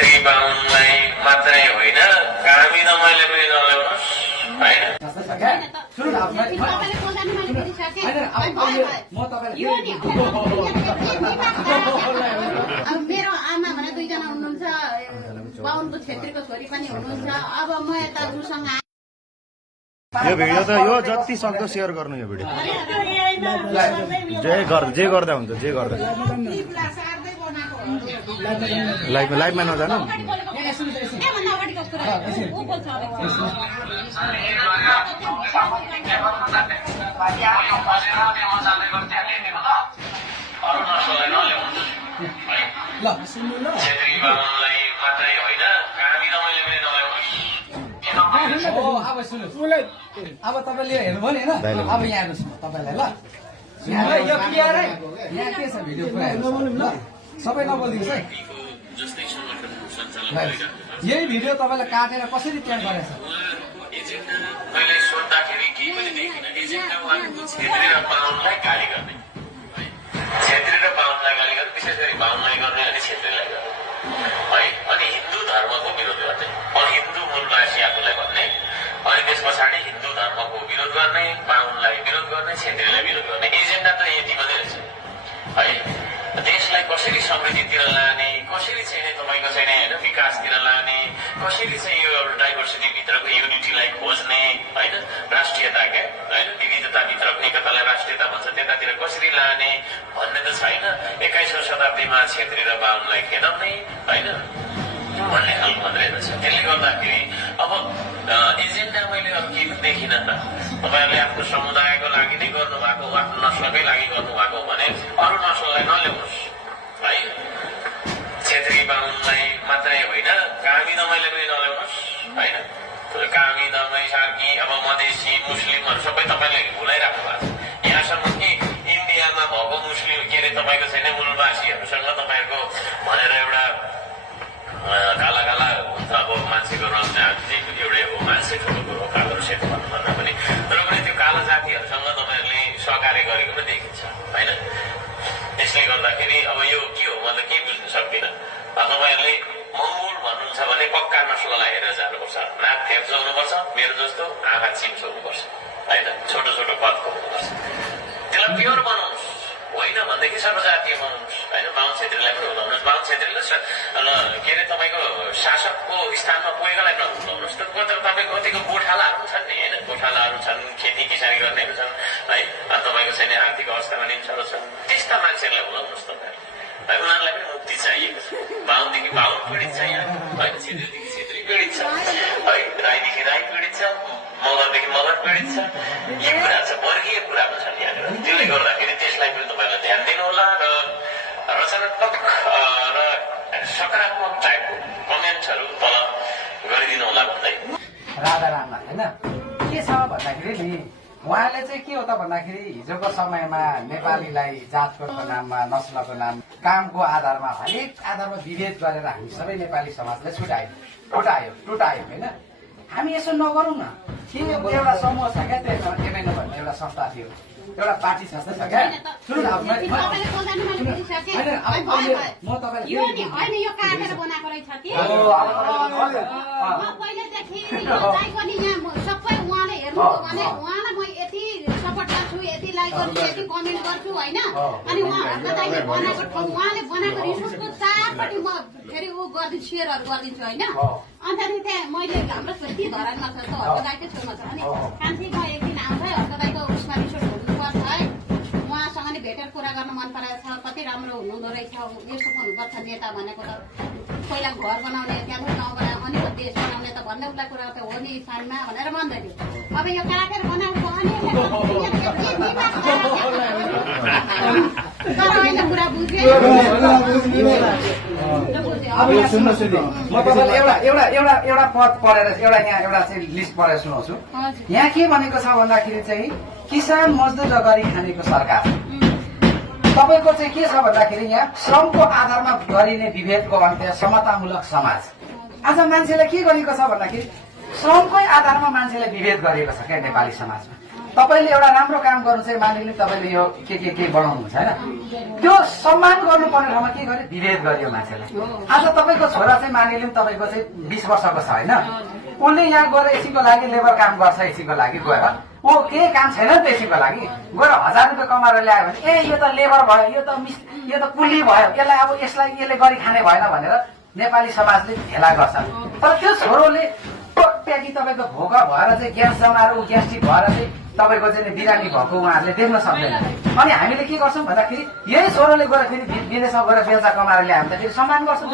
छेत्री बाहुनलाई मात्रै होइन कामी दमाईले पनि नल्याउनुहोस् होइन। अब मेरो आमा भने दुईजना हुनुहुन्छ, बाहुनको छेत्रीको छोरी पनि हुनुहुन्छ। अब म यता उसँग यो भिडियो त यो जति सक्दो सेयर गर्नु यो भिडियो जे गर्दा हुन्छ जे गर्दा लाइभमा नजानु छेत्री बाहुनलाई मात्रै होइन कामी दमाईले पनि नल्याउनुहोस्। अब सुन्नुहोस्, अब तपाईँले हेर्नुभयो नि होइन, अब यहाँ हेर्नुहोस् म तपाईँलाई ल, यहाँ के छ भिडियो पुरा हेर्नुहोस् ल, सबै नबोलिदिनुहोस् है। यही भिडियो तपाईँले काटेर कसरी ट्याग गरेछ? मैले सोद्धाखेरि केही पनि देखिनँ। एजेन्डा उहाँको छेत्री र बाहुनलाई गाली गर्ने, छेत्री र बाहुनलाई गाली गर्ने, विशेष गरी बाहुनलाई गर्ने अनि छेत्रीलाई गर्ने है। अनि हिन्दू धर्मको विरोध गर्ने, हिन्दू मूलवासी आफूलाई भन्ने, अनि त्यस पछाडि हिन्दू धर्मको विरोध गर्ने, बाहुनलाई विरोध गर्ने, छेत्रीलाई विरोध गर्ने। एजेन्डा त यति मात्रै रहेछ है। देशलाई कसरी समृद्धितिर लाने, कसरी चाहिँ तपाईँको चाहिँ होइन विकासतिर लाने, कसरी चाहिँ यो डाइभर्सिटी भित्रको युनिटीलाई खोज्ने होइन, राष्ट्रियता क्या होइन, विविधताभित्रको एकतालाई राष्ट्रियता भन्छ, त्यतातिर कसरी लाने भन्ने त छैन। 21औं शताब्दीमा छेत्री र बाहुनलाई खेदाउने होइन भन्ने खालको मात्रै रहेछ। त्यसले गर्दाखेरि अब एजेन्डा मैले अब केही पनि देखिनँ त। तपाईँहरूले आफ्नो समुदायको लागि नै गर्नुभएको, आफ्नो नस्लकै लागि गर्नुभएको भने अरू नस्ललाई नल्याउनुहोस् है। छेत्री बाहुनलाई मात्रै होइन कामी दमाईले पनि नल्याउनुहोस् होइन। कामी दमाई सार्की अब मधेसी मुस्लिमहरू सबै तपाईँले भुलाइराख्नु भएको छ। यहाँसम्म कि इन्डियामा भएको मुस्लिम के अरे तपाईँको छैन मूलवासीहरूसँग तपाईँहरूको भनेर एउटा काला काला हुन्छ। अब मान्छेको रङ एउटै हो, मान्छे ठुलो कुरो कालो सेतो भन्नुभन्दा पनि, तर पनि त्यो कालो जातिहरूसँग तपाईँहरूले सहकार्य गरेको पनि देखिन्छ होइन। त्यसले गर्दाखेरि अब यो के हो म त केही बुझ्न सक्दिनँ। तपाईँहरूले मङ्गोल भन्नुहुन्छ भने पक्का नस्ललाई हेरेर जानुपर्छ, नाक थेप्चो हुनुपर्छ, मेरो जस्तो आँखा चिम्सो हुनुपर्छ होइन, छोटो छोटो कदको हुनुपर्छ। त्यसलाई प्योर बनाउनुहोस्, होइन भनेदेखि सर्वजातीय बनाउनुहोस् होइन। बाहुन छेत्रीलाई पनि हुनुहुनुहोस्, बाहुन छेत्रीलाई के अरे तपाईँको शासकको स्थानमा पुगेकोलाई नहुनुहोस्। तपाईँको कतिको गोठालाहरू छन् नि होइन, गोठालाहरू छन्, खेती किसानी गर्नेहरू छन् है, तपाईँको छैन आर्थिक अवस्थामा निम्सहरू छन्, त्यस्ता मान्छेहरूलाई बोलाउनुहोस् तपाईँहरू। उनीहरूलाई पनि मुक्ति चाहिएको छ। बाहुनदेखि बाहुन पीडित छ यहाँ होइन, छेत्रीदेखि छेत्री पीडित छ है, राईदेखि राई पीडित छ, मगरदेखि मगर पीडित छ। यी कुरा छ, वर्गीय कुरामा छन् यहाँनिर। त्यसले गर्दाखेरि त्यसलाई पनि तपाईँहरूलाई ध्यान दिनु होला र रचनात्मक र सकारात्मक टाइपको कमेन्ट्सहरू तल गरिदिनु होला भन्दै राधा रामला होइन के छ भन्दाखेरि नि, उहाँले चाहिँ के हो त भन्दाखेरि हिजोको समयमा नेपालीलाई जातको नाममा, नस्लको नाम, कामको आधारमा, हरेक आधारमा विभेद गरेर हामी सबै नेपाली समाजलाई टुटायो होइन। हामी यसो नगरौँ न। के एउटा समूह छ क्या, त्यो एमएनओ भन्ने एउटा संस्था थियो, एउटा पार्टी संस्था छ क्या। सुन्नु न, म तपाईँलाई यो काटेर बनाएको रहेछ कि पहिलेदेखि सबै उहाँले हेर्नुभयो भने उहाँलाई म यति सपोर्ट गर्छु, यति लाइक गर्छु, यति कमेन्ट गर्छु होइन। अनि उहाँहरूको दाइले बनाएको उहाँले बनाएको रिसोर्सको चारपट्टि म फेरि ऊ गरिदिन्छु, सेयरहरू गरिदिन्छु होइन। अन्तखेरि त्यहाँ मैले हाम्रो छोरी धरानमा छ, हर्को दाइकै छेउमा छ। अनि कान्छी म एकदिन आउँछ है, हर्को दाइको उसमा रिसोर्स हुनुपर्छ है, उहाँसँग नि भेटेर कुरा गर्न मन पराएको छ, कति राम्रो हुनुहुँदो रहेछ, यस्तो हुनुपर्छ नेता भनेको त। पहिला घर बनाउने, त्यहाँ नबनायो अनि देश बनाउने त भन्ने उसलाई कुरा त हो नि सालमा भनेर भन्दै थियो। अब यो काटेर बनाएको तर अहिले कुरा बुझ्यो। अब यहाँ सुन्नुहोस्, म तपाईँलाई एउटा पद पढेर एउटा यहाँ एउटा चाहिँ लिस्ट पढेर सुनाउँछु। यहाँ के भनेको छ भन्दाखेरि चाहिँ किसान मजदुर र गरी खानेको सरकार। तपाईँको चाहिँ के छ भन्दाखेरि यहाँ श्रमको आधारमा गरिने विभेदको अन्त्य, समतामूलक समाज। आज मान्छेलाई के गरेको छ भन्दाखेरि श्रमकै आधारमा मान्छेलाई विभेद गरिएको छ क्या नेपाली समाजमा। तपाईँले एउटा राम्रो काम गर्नु चाहिँ मानिलिउँ तपाईँले यो के बनाउनुहुन्छ होइन त्यो सम्मान गर्नुपर्ने ठाउँमा के गर्यो विभेद गरियो मान्छेलाई आज तपाईँको छोरा चाहिँ मानिलिउँ तपाईँको चाहिँ 20 वर्षको छ होइन उसले यहाँ गएर यसैको लागि लेबर काम गर्छ यसैको लागि गएर ऊ केही काम छैन नि त यसैको लागि गएर 1000 रुपियाँ कमाएर ल्यायो भने ए यो त लेबर भयो यो त कुली भयो यसलाई अब यसले गरी खाने भएन भनेर नेपाली समाजले भेला गर्छ तर त्यो छोरोले ट्याकी तपाईँको भोका भएर चाहिँ ग्यास जमाएर ऊ ग्यास्ट्रिक भएर चाहिँ तपाईँको चाहिँ बिरामी भएको उहाँहरूले देख्न सक्दैन अनि हामीले के गर्छौँ भन्दाखेरि यही छोरोले गएर फेरि विदेशमा गएर बेलचा कमाएर ल्यायो भने त फेरि सम्मान गर्छौँ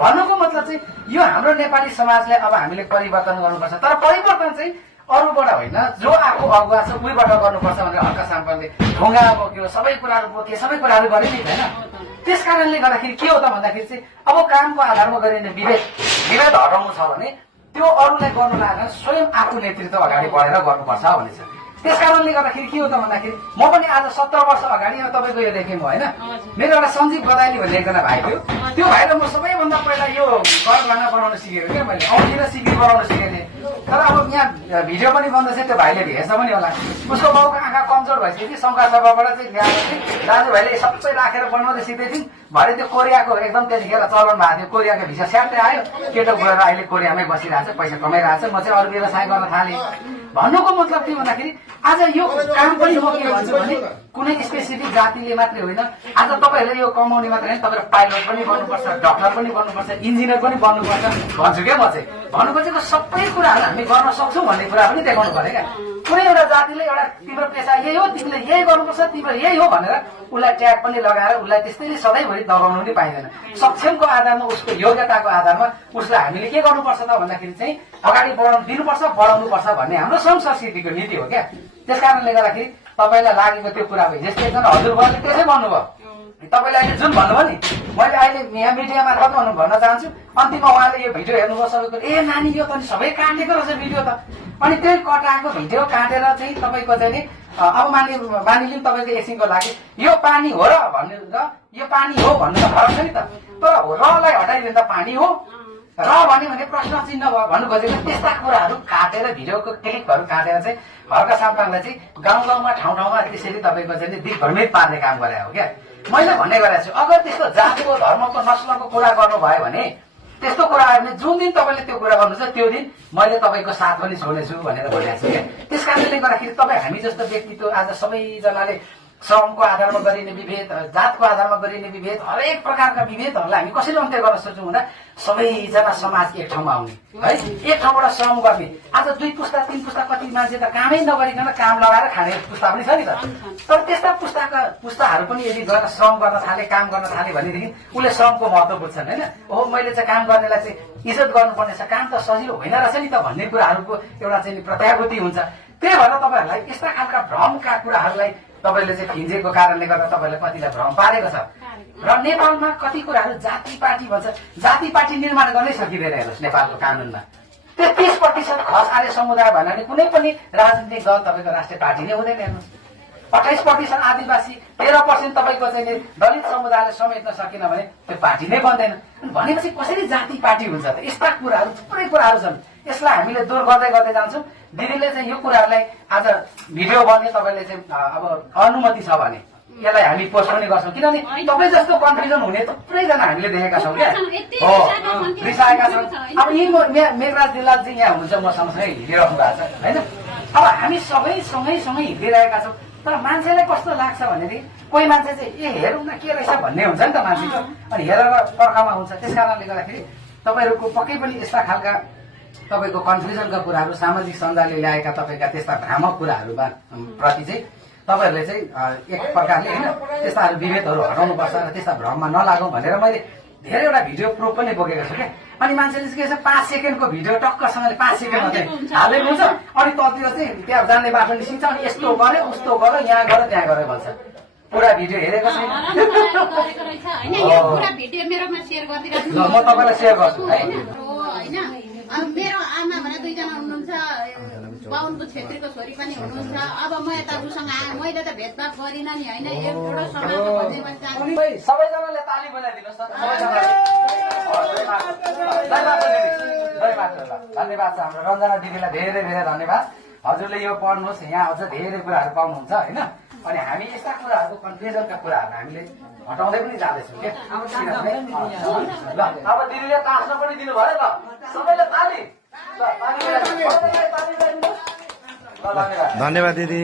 भन्नुको मतलब चाहिँ यो हाम्रो नेपाली समाजले अब हामीले परिवर्तन गर्नुपर्छ तर परिवर्तन चाहिँ अरूबाट होइन जो आफू अगुवा छ उहीबाट गर्नुपर्छ भनेर हल्का साम्पलले ढुङ्गा बोक्यो सबै कुराहरू बोके सबै कुराहरू गरे नि होइन त्यस कारणले गर्दाखेरि के हो त भन्दाखेरि चाहिँ अब कामको आधारमा गरिने विभेद हटाउनु छ भने त्यो अरूलाई गर्नु लाग्दैन स्वयं आफू नेतृत्व अगाडि बढेर गर्नुपर्छ भन्ने छ त्यस कारणले गर्दाखेरि के हो त भन्दाखेरि म पनि आज 70 वर्ष अगाडि तपाईँको यो लेखेँ होइन मेरो एउटा सञ्जीव गदाइली भन्ने एकजना भाइ थियो त्यो भाइले म सबैभन्दा पहिला यो गरभाना बनाउन सिकेको क्या मैले औँठी र सिक्री बनाउन सिकेको थिएँ तर अब यहाँ भिडियो पनि बन्दैछ त्यो भाइले हेर्छ पनि होला उसको बाउको आँखा कमजोर भइसक्यो कि शङ्का सभाबाट चाहिँ ल्याएर चाहिँ दाजुभाइले सबै राखेर बनाउँदै सिक्दै थियौँ भरे त्यो कोरियाको एकदम त्यतिखेर चलन भएको थियो कोरियाको भिसा स्याट्दै आयो केटो गएर अहिले कोरियामै बसिरहेको छ पैसा कमाइरहेको छ म चाहिँ अरू व्यवसाय गर्न थालेँ भन्नुको मतलब के भन्दाखेरि आज यो काम पनि म के भन्छु भने कुनै स्पेसिफिक जातिले मात्रै होइन आज तपाईँहरूले यो कमाउने मात्रै होइन तपाईँले पाइलट पनि बन्नुपर्छ डक्टर पनि बन्नुपर्छ इन्जिनियर पनि बन्नुपर्छ भन्छु क्या म चाहिँ भन्नु खोजेको सबै कुराहरू हामी गर्न सक्छौँ भन्ने कुरा पनि देखाउनु पर्यो क्या कुनै एउटा जातिले एउटा तिम्रो पेसा यही हो तिमीले यही गर्नुपर्छ तिम्रो यही हो भनेर उसलाई ट्याग पनि लगाएर उसलाई त्यस्तैले सधैँभरि दबाउनु पनि पाइँदैन सक्षमको आधारमा उसको योग्यताको आधारमा उसलाई हामीले के गर्नुपर्छ त भन्दाखेरि चाहिँ अगाडि बढाउनुपर्छ भन्ने हाम्रो श्रम संस्कृतिको नीति हो क्या त्यस कारणले गर्दाखेरि तपाईँलाई लागेको त्यो कुरा भयो जस्तै एकजना हजुरबाले त्यसै भन्नुभयो तपाईँले अहिले जुन भन्नुभयो नि मैले अहिले यहाँ मिडिया मार्फत भन्न चाहन्छु अन्तिममा उहाँले यो भिडियो हेर्नुभयो सबैको ए नानी यो त सबै काटेको रहेछ भिडियो त अनि त्यही कटाएको भिडियो काटेर चाहिँ तपाईँको चाहिँ अब मानिलिउँ तपाईँको एकछिनको लागि यो पानी हो र भन्नु र यो पानी हो भन्नु त फरक छ नि त तर रलाई हटाइदिँदा पानी हो र भन्यो भने प्रश्न चिन्ह भयो भन्नु खोजेको त्यस्ता कुराहरू काटेर भिडियोको क्लिपहरू काटेर चाहिँ हर्का साम्पाङलाई चाहिँ गाउँ गाउँमा ठाउँ त्यसरी तपाईँको चाहिँ दिग्भ्रमित पार्ने काम गरे हो क्या मैले भन्ने गरेको छु अगर त्यस्तो जातको धर्मको नस्लको कुरा गर्नुभयो भने त्यस्तो कुराहरूले जुन दिन तपाईँले त्यो कुरा गर्नुहुन्छ त्यो दिन मैले तपाईँको साथ पनि छोड्नेछु भनेर भनिरहेको छु क्या त्यस कारणले गर्दाखेरि तपाईँ हामी जस्तो व्यक्तित्व आज सबैजनाले श्रमको आधारमा गरिने विभेद जातको आधारमा गरिने विभेद हरेक प्रकारका विभेदहरूलाई हामी कसरी अन्त्य गर्न सक्छौँ भन्दा सबैजना समाज एक ठाउँमा आउने है एक ठाउँबाट श्रम गर्ने आज 2 पुस्ता 3 पुस्ता कति मान्छे त कामै नगरिकन काम लगाएर खाने पुस्ता पनि छ नि त तर त्यस्ता पुस्ताहरू पनि यदि गएर श्रम गर्न थाले काम गर्न थाले भनेदेखि उसले श्रमको महत्त्व बुझ्छन् होइन ओहो मैले चाहिँ काम गर्नेलाई चाहिँ इज्जत गर्नुपर्ने छ काम त सजिलो होइन रहेछ नि त भन्ने कुराहरूको एउटा चाहिँ प्रत्याभूति हुन्छ त्यही भएर तपाईँहरूलाई यस्ता खालका भ्रमका कुराहरूलाई तपाईँले चाहिँ फिन्जेको कारणले गर्दा तपाईँलाई कतिलाई भ्रम पारेको छ र नेपालमा कति कुराहरू जाति पार्टी भन्छ जाति पार्टी निर्माण गर्नै सकिँदैन हेर्नुहोस् नेपालको कानुनमा त्यो 30% खस आर्य समुदाय भन्नाले कुनै पनि राजनीतिक दल तपाईँको राष्ट्रिय पार्टी नै हुँदैन हेर्नुहोस् 28% आदिवासी 13% तपाईँको चाहिँ दलित समुदायले समेट्न सकेन भने त्यो पार्टी नै बन्दैन भनेपछि कसरी जाति पार्टी हुन्छ त यस्ता कुराहरू थुप्रै कुराहरू छन् यसलाई हामीले दूर गर्दै गर्दै जान्छौँ दिदीले चाहिँ यो कुराहरूलाई आज भिडियो बन्ने तपाईँले चाहिँ अब अनुमति छ भने यसलाई हामी पोस्ट पनि गर्छौँ किनभने तपाईँ जस्तो कन्फ्युजन हुने थुप्रैजना हामीले देखेका छौँ क्या हो रिसाएका छन् अब यी मेघराज दिलालजी यहाँ हुनुहुन्छ म सँगसँगै हिँडिराख्नु भएको छ होइन अब हामी सबै सँगै हिँडिरहेका छौँ तर मान्छेलाई कस्तो लाग्छ भनेदेखि कोही मान्छे चाहिँ ए हेरौँ न के रहेछ भन्ने हुन्छ नि त मान्छेको अनि हेरेर पर्खामा हुन्छ त्यस कारणले गर्दाखेरि तपाईँहरूको पक्कै पनि यस्ता खालका तपाईँको कन्फ्युजनका कुराहरू सामाजिक सञ्जालले ल्याएका तपाईँका त्यस्ता भ्रामक कुराहरूमा प्रति चाहिँ तपाईँहरूले चाहिँ एक प्रकारले होइन त्यस्ताहरू विभेदहरू हटाउनुपर्छ र त्यस्ता भ्रममा नलागौँ भनेर मैले धेरैवटा भिडियो प्रुफ पनि बोकेको छु क्या अनि मान्छेले के छ 5 सेकेन्डको भिडियो टक्कसँगले 5 सेकेन्डमा चाहिँ हालेको हुन्छ अनि ततिर चाहिँ त्यहाँ जाने बाटो निस्किन्छ अनि यस्तो गर्यो उस्तो गर्यो यहाँ गर्यो त्यहाँ गर्यो भन्छ पुरा भिडियो हेरेको छैन म तपाईँलाई सेयर गर्छु है मेरो आमा भने 2 जना हुनुहुन्छ बाहुनको छेत्रीको छोरी पनि हुनुहुन्छ अब म यता उसँग आएँ मैले त भेदभाव गरिनँ नि होइन एउटा समाजको भन्ने मान्छे सबैजनाले ताली बजाइदिनुहोस् धन्यवाद छ हाम्रो रञ्जना दिदीलाई धेरै धेरै धन्यवाद हजुरले यो पढ्नुहोस्, यहाँ अझ धेरै कुराहरू पाउनुहुन्छ होइन। अनि हामी यस्ता कुराहरूको कन्फ्युजनका कुराहरू हामीले हटाउँदै पनि जाँदैछौँ क्या। ल अब दिदीले तास्न पनि दिनुभयो ल, सबैले ताली। ल ताली। ल धन्यवाद। धन्यवाद दिदी।